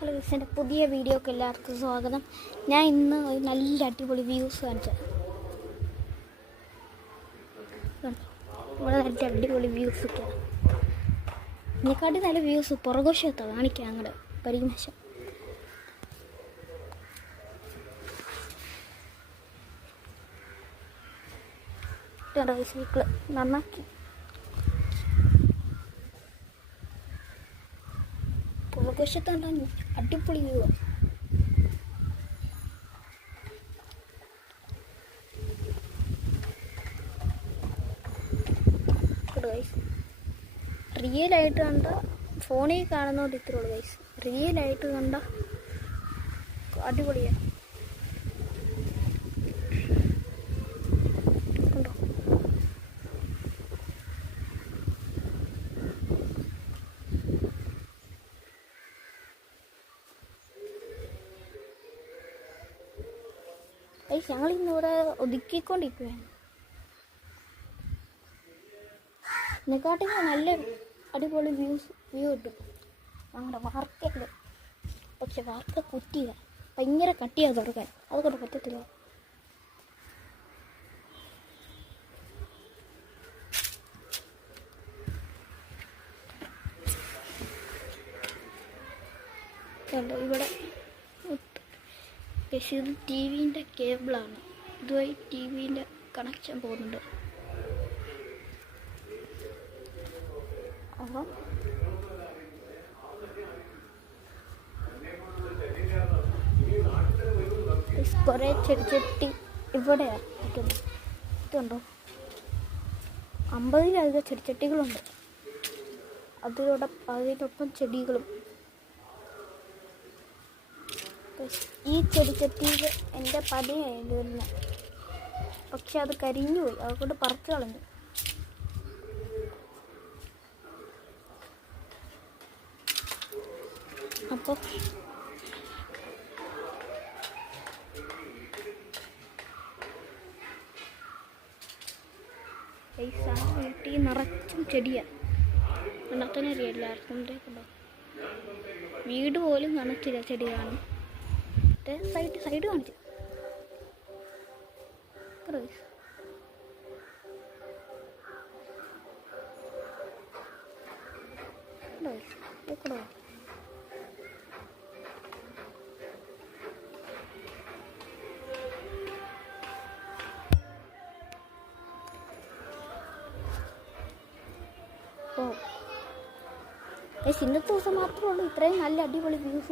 Hello guys, എൻ്റെ പുതിയ വീഡിയോക്ക് എല്ലാവർക്കും സ്വാഗതം. ഞാൻ ഇന്ന് ഒരു നല്ല അടിപൊളി വ്യൂസ് കാണിച്ചത്. ഇവിടെ നല്ല അടിപൊളി വ്യൂസൊക്കെയാണ്. ഇതിനെക്കാട്ടി നല്ല വ്യൂസ് പുറകുവശത്താണ് കാണിക്കാം. അങ്ങോട്ട് പരിമശം സൈക്കിള് നന്നാക്കി പുറകുവശത്തുണ്ടാകും. അടിപൊളി വ്യൂ ആണ്. റിയലായിട്ട് കണ്ട ഫോണിൽ കാണുന്നതുകൊണ്ട് ഇത്രേ ഉള്ളൂ ഗൈസ്. റിയലായിട്ട് കണ്ട അടിപൊളിയാണ്. കണ്ടോ? ഗൈസ്, ഞങ്ങളിന്നിവിടെ ഒതുക്കിക്കൊണ്ടിരിക്കുകയാണ്. ഇതിനെക്കാട്ടിൽ നല്ല അടിപൊളി വ്യൂ കിട്ടും ഞങ്ങളുടെ വാർക്കയിൽ. പക്ഷെ വാർക്ക കുറ്റിയ ഭയങ്കര കട്ടിയാണ് തുറക്കാൻ, അതുകൊണ്ട് പറ്റത്തില്ല. ഇവിടെ ഇത് ടി വിൻ്റെ കേബിളാണ്. ഇതുവഴി ടി വിൻ്റെ കണക്ഷൻ പോകുന്നുണ്ട്. അപ്പം കുറേ ചെടിച്ചട്ടി ഇവിടെയാണ് നിൽക്കുന്നത്. ഇതുണ്ടോ, 50-ലധികം ചെടിച്ചട്ടികളുണ്ട്. അതിനൊപ്പം ചെടികളും. ഈ ചെടിച്ചട്ടിയിൽ എൻ്റെ പതിയായിരുന്നു വരുന്നത്, പക്ഷെ അത് കരിഞ്ഞു പോയി. അതുകൊണ്ട് പറിച്ചു കളഞ്ഞു. അപ്പോൾ വീട്ടിൽ നിറച്ചും ചെടിയാണ്. കണ്ടാത്തന്നെ അറിയാം എല്ലാവർക്കും. വീട് പോലും കാണിച്ചില്ല, ചെടി കാണും. സൈഡ് കാണിച്ചു. ഇന്നത്തെ ദിവസം മാത്രമേ ഉള്ളൂ ഇത്രയും നല്ല അടിപൊളി വ്യൂസ്.